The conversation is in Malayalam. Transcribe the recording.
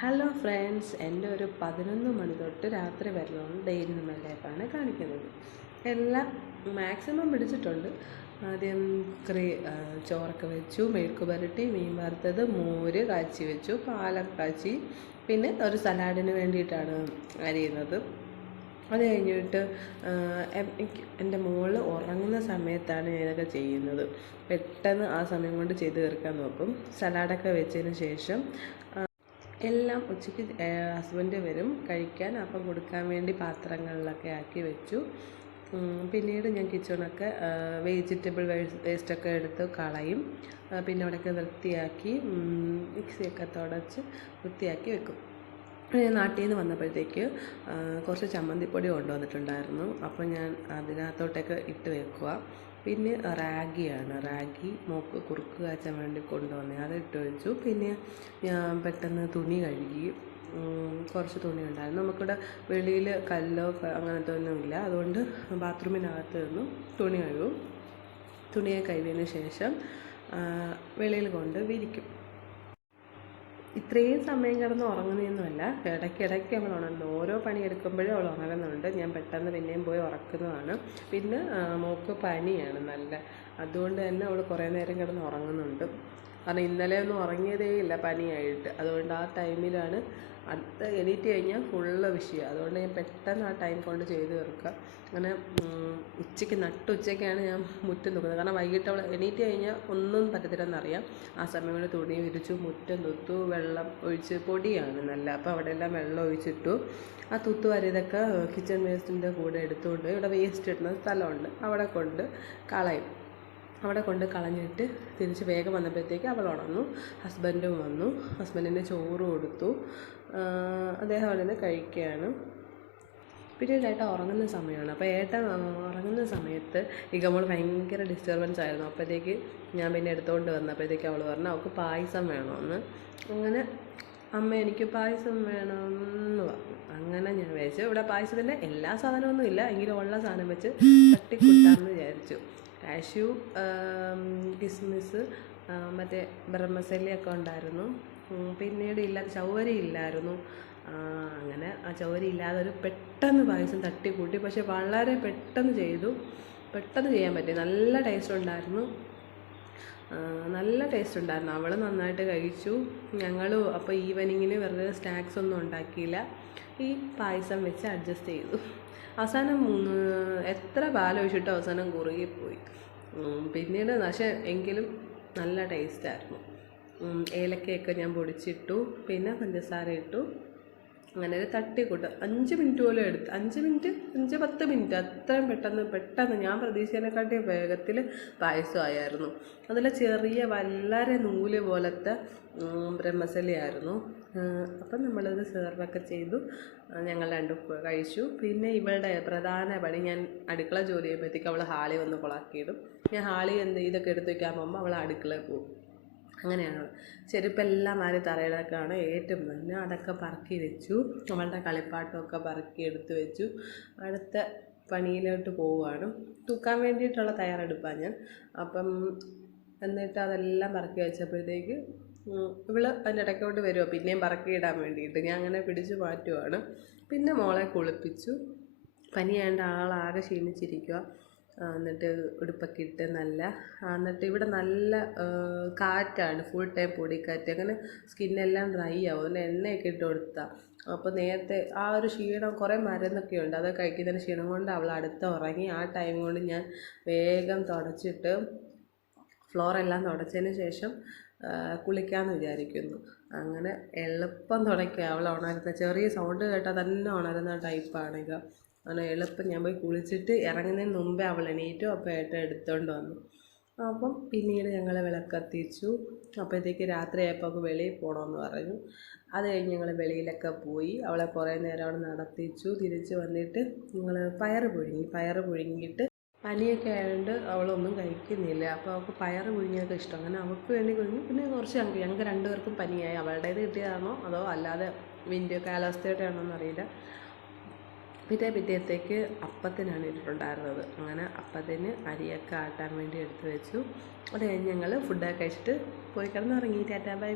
ഹലോ ഫ്രണ്ട്സ്, എൻ്റെ ഒരു 11 മണി തൊട്ട് രാത്രി വരെയുള്ള ഡെയിലി നമ്മൾ ലൈഫാണ് കാണിക്കുന്നത്. എല്ലാം മാക്സിമം പിടിച്ചിട്ടുണ്ട്. ആദ്യം ചോറൊക്കെ വെച്ചു, മെഴുക്ക് പുരട്ടി, മീൻ വറുത്തത്, മോര് കാച്ചി വെച്ചു, പാലൊക്കെ കാച്ചി, പിന്നെ ഒരു സലാഡിന് വേണ്ടിയിട്ടാണ് അരിയുന്നത്. അത് കഴിഞ്ഞിട്ട് എൻ്റെ മോള് ഉറങ്ങുന്ന സമയത്താണ് ഇതൊക്കെ ചെയ്യുന്നത്. പെട്ടെന്ന് ആ സമയം കൊണ്ട് ചെയ്ത് തീർക്കാൻ നോക്കും. സലാഡൊക്കെ വെച്ചതിന് ശേഷം എല്ലാം ഉച്ചയ്ക്ക് ഹസ്ബൻഡ് വരും കഴിക്കാൻ. അപ്പം കൊടുക്കാൻ വേണ്ടി പാത്രങ്ങളിലൊക്കെ ആക്കി വെച്ചു. പിന്നീട് ഞാൻ കിച്ചണൊക്കെ വെജിറ്റബിൾ വേസ്റ്റൊക്കെ എടുത്ത് കളയും. പിന്നെ അവിടെയൊക്കെ വൃത്തിയാക്കി മിക്സിയൊക്കെ തുടച്ച് വൃത്തിയാക്കി വെക്കും. ഞാൻ നാട്ടിൽ നിന്ന് വന്നപ്പോഴത്തേക്ക് കുറച്ച് ചമ്മന്തിപ്പൊടി കൊണ്ടുവന്നിട്ടുണ്ടായിരുന്നു. അപ്പോൾ ഞാൻ അതിനകത്തോട്ടൊക്കെ ഇട്ട് വെക്കുക. പിന്നെ റാഗി മോക്ക് കുറുക്ക് കാച്ചാൻ വേണ്ടി കൊണ്ടുവന്നേ, അത് ഇട്ട് വെച്ചു. പിന്നെ ഞാൻ പെട്ടെന്ന് തുണി കഴുകി. കുറച്ച് തുണി ഉണ്ടായിരുന്നു. നമുക്കിവിടെ വെളിയിൽ കല്ലോ അങ്ങനത്തെ ഒന്നുമില്ല. അതുകൊണ്ട് ബാത്റൂമിനകത്ത് നിന്നും തുണി കഴുകും. തുണിയെ കഴുകിയതിന് ശേഷം വെളിയിൽ കൊണ്ട് വിരിക്കും. ഇത്രയും സമയം കിടന്ന് ഉറങ്ങുന്നതൊന്നുമല്ല, ഇടയ്ക്കിടയ്ക്ക് അവൾ ഉണരുന്നു. ഓരോ പണി എടുക്കുമ്പോഴും അവൾ ഉണരുന്നുണ്ട്. ഞാൻ പെട്ടെന്ന് പിന്നെയും പോയി ഉറക്കുന്നതാണ്. പിന്നെ മോൾക്ക് പനിയാണ് നല്ല, അതുകൊണ്ട് തന്നെ അവൾ കുറേ നേരം കിടന്ന് ഉറങ്ങുന്നുണ്ട്. കാരണം ഇന്നലെ ഒന്നും ഉറങ്ങിയതേ ഇല്ല പനിയായിട്ട്. അതുകൊണ്ട് ആ ടൈമിലാണ് അടുത്ത എണീറ്റ് കഴിഞ്ഞാൽ ഫുള്ള് വിഷയമാണ്. അതുകൊണ്ട് ഞാൻ പെട്ടെന്ന് ആ ടൈം കൊണ്ട് ചെയ്ത് തീർക്കുക. അങ്ങനെ നട്ടുച്ചയ്ക്കാണ് ഞാൻ മുറ്റം തൂക്കുന്നത്. കാരണം വൈകിട്ട് അവൾ എണീറ്റ് കഴിഞ്ഞാൽ ഒന്നും പറ്റത്തില്ലെന്നറിയാം. ആ സമയം കൊണ്ട് തുണി വിരിച്ചു, മുറ്റം തൂത്തു, വെള്ളം ഒഴിച്ച്, പൊടിയാണ് നല്ല, അപ്പോൾ അവിടെ എല്ലാം വെള്ളം ഒഴിച്ചിട്ടു. ആ തൂത്തുവാരിയതൊക്കെ കിച്ചൺ വേസ്റ്റിൻ്റെ കൂടെ എടുത്തുകൊണ്ട് ഇവിടെ വേസ്റ്റ് ഇടുന്ന സ്ഥലമുണ്ട്, അവിടെ കൊണ്ട് കളയും. അവിടെ കൊണ്ട് കളഞ്ഞിട്ട് തിരിച്ച് വേഗം വന്നപ്പോഴത്തേക്ക് അവൾ ഉണർന്നു. ഹസ്ബൻഡും വന്നു. ഹസ്ബൻഡിന് ചോറ് കൊടുത്തു. അദ്ദേഹം അവിടെ നിന്ന് കഴിക്കുകയാണ്. പിന്നീട് ഏട്ടൻ ഉറങ്ങുന്ന സമയമാണ്. അപ്പോൾ ഏട്ടൻ ഉറങ്ങുന്ന സമയത്ത് ഇകമോൾ ഭയങ്കര ഡിസ്റ്റർബൻസ് ആയിരുന്നു. അപ്പോഴത്തേക്ക് ഞാൻ പിന്നെ എടുത്തുകൊണ്ട് വന്നപ്പോഴത്തേക്ക് അവൾ പറഞ്ഞു അവൾക്ക് പായസം വേണമെന്ന്. അങ്ങനെ അമ്മ എനിക്ക് പായസം വേണമെന്ന് പറഞ്ഞു. അങ്ങനെ ഞാൻ വിചാരിച്ചു ഇവിടെ പായസത്തിൻ്റെ എല്ലാ സാധനമൊന്നും ഇല്ല, എങ്കിലും ഉള്ള സാധനം വെച്ച് തട്ടിക്കൂട്ടാമെന്ന് വിചാരിച്ചു. കാഷ്യൂ, കിസ്മിസ്, മറ്റേ ബ്രഹ്മസലിയൊക്കെ ഉണ്ടായിരുന്നു. പിന്നീട് ചൗവരി ഇല്ലായിരുന്നു. അങ്ങനെ ആ ചൗവരി ഇല്ലാതെ ഒരു പെട്ടെന്ന് പായസം തട്ടിക്കൂട്ടി. പക്ഷെ വളരെ പെട്ടെന്ന് ചെയ്യാൻ പറ്റി. നല്ല ടേസ്റ്റ് ഉണ്ടായിരുന്നു. അവൾ നന്നായിട്ട് കഴിച്ചു. ഞങ്ങൾ അപ്പോൾ ഈവനിങ്ങിന് വെറുതെ സ്നാക്സ് ഒന്നും ഉണ്ടാക്കിയില്ല, ഈ പായസം വെച്ച് അഡ്ജസ്റ്റ് ചെയ്തു. അവസാനം എത്ര പാലൊഴിച്ചിട്ടും അവസാനം കുറുകിപ്പോയി. പിന്നീട് എങ്കിലും നല്ല ടേസ്റ്റായിരുന്നു. ഏലക്കയൊക്കെ ഞാൻ പൊടിച്ചിട്ടു, പിന്നെ പഞ്ചസാര ഇട്ടു. അങ്ങനെ ഒരു തട്ടിക്കൂട്ട് 5 മിനിറ്റ് പോലും എടുത്ത്, 5-10 മിനിറ്റ് അത്രയും പെട്ടെന്ന് ഞാൻ പ്രതീക്ഷിച്ചതിനെക്കാട്ടി വേഗത്തിൽ പായസമായിരുന്നു. അതിൽ ചെറിയ വളരെ നൂല് പോലത്തെ ബ്രഹ്മസലിയായിരുന്നു. അപ്പം നമ്മളത് സെർവൊക്കെ ചെയ്തു. ഞങ്ങൾ രണ്ടും കഴിച്ചു. പിന്നെ ഇവളുടെ പ്രധാന പണി, ഞാൻ അടുക്കള ജോലി ചെയ്യുമ്പോഴത്തേക്ക് അവൾ ഹാളിൽ വന്ന് കൊളാക്കിയിടും. ഞാൻ ഹാളിൽ ഇതൊക്കെ എടുത്ത് വയ്ക്കാൻ പോകുമ്പോൾ അവൾ അടുക്കളയിൽ പോകും. അങ്ങനെയാണ്. ചെരുപ്പെല്ലാം മാറി തറയിലൊക്കെയാണ് ഏറ്റവും തന്നെ, അതൊക്കെ പറക്കി വെച്ചു. അവളുടെ കളിപ്പാട്ടമൊക്കെ പറക്കി എടുത്ത് വെച്ചു. അടുത്ത പണിയിലോട്ട് പോവുകയാണ്. തൂക്കാൻ വേണ്ടിയിട്ടുള്ള തയ്യാറെടുപ്പാണ് ഞാൻ. അപ്പം എന്നിട്ട് അതെല്ലാം പറക്കി വെച്ചപ്പോഴത്തേക്ക് ഇവള് അതിൻ്റെ ഇടയ്ക്കോട്ട് വരുമോ പിന്നെയും പറക്കിയിടാൻ വേണ്ടിയിട്ട്. ഞാൻ അങ്ങനെ പിടിച്ച് മാറ്റുവാണ്. പിന്നെ മോളെ കുളിപ്പിച്ചു. പനിയായതുകൊണ്ട് ആളാകെ ക്ഷീണിച്ചിരിക്കുക. എന്നിട്ട് ഉടുപ്പൊക്കെ ഇട്ട് എന്നിട്ട് ഇവിടെ നല്ല കാറ്റാണ്, ഫുൾ ടൈം പൊടിക്കാറ്റ്. അങ്ങനെ സ്കിന്നെല്ലാം ഡ്രൈ ആവും. അതിന് എണ്ണയൊക്കെ ഇട്ട് കൊടുത്താൽ. അപ്പോൾ നേരത്തെ ആ ഒരു ക്ഷീണം, കുറേ മരുന്നൊക്കെ ഉണ്ട്, അത് കഴിക്കുന്നതിന് ക്ഷീണം കൊണ്ട് അവൾ ഉറങ്ങി. ആ ടൈം കൊണ്ട് ഞാൻ വേഗം തുടച്ചിട്ട് ഫ്ലോറെല്ലാം തുടച്ചതിന് ശേഷം കുളിക്കാമെന്ന് വിചാരിക്കുന്നു. അങ്ങനെ എളുപ്പം തുടയ്ക്കുക. അവൾ ഉണരുന്ന ചെറിയ സൗണ്ട് കേട്ടാൽ തന്നെ ഉണരുന്ന ടൈപ്പാണിത്. അങ്ങനെ എളുപ്പം ഞാൻ പോയി കുളിച്ചിട്ട് ഇറങ്ങുന്നതിന് മുമ്പേ അവൾ എണീറ്റു. അപ്പോൾ ഏട്ടൻ എടുത്തുകൊണ്ട് വന്നു. അപ്പം പിന്നീട് ഞങ്ങൾ വിളക്ക് കത്തിച്ചു. അപ്പോഴത്തേക്ക് രാത്രിയായപ്പോൾ അവൾക്ക് വെളിയിൽ പോകണമെന്ന് പറഞ്ഞു. അത് കഴിഞ്ഞ് ഞങ്ങൾ വെളിയിലൊക്കെ പോയി. അവളെ കുറേ നേരം അവിടെ നടത്തിച്ചു. തിരിച്ച് വന്നിട്ട് ഞങ്ങൾ പയറ് പുഴുങ്ങിയിട്ട് പനിയൊക്കെ ആയതുകൊണ്ട് അവളൊന്നും കഴിക്കുന്നില്ല. അപ്പോൾ അവൾക്ക് പയറ് പുഴുങ്ങിയൊക്കെ ഇഷ്ടം. അങ്ങനെ അവൾക്ക് വേണ്ടി കഴിഞ്ഞു. പിന്നെ കുറച്ച് ഞങ്ങൾക്ക് 2 പേർക്കും പനിയായി. അവളുടേത് കിട്ടിയതാണോ അതോ അല്ലാതെ കാലാവസ്ഥയുടെ ആണോ എന്നറിയില്ല. പിറ്റേത്തേക്ക് അപ്പത്തിനാണ് ഇട്ടിട്ടുണ്ടായിരുന്നത്. അങ്ങനെ അപ്പത്തിന് അരിയൊക്കെ ആട്ടാൻ വേണ്ടി എടുത്ത് വെച്ചു. അത് കഴിഞ്ഞ് ഞങ്ങൾ ഫുഡൊക്കെ കഴിച്ചിട്ട് പോയി കിടന്നുറങ്ങി. Tata bye.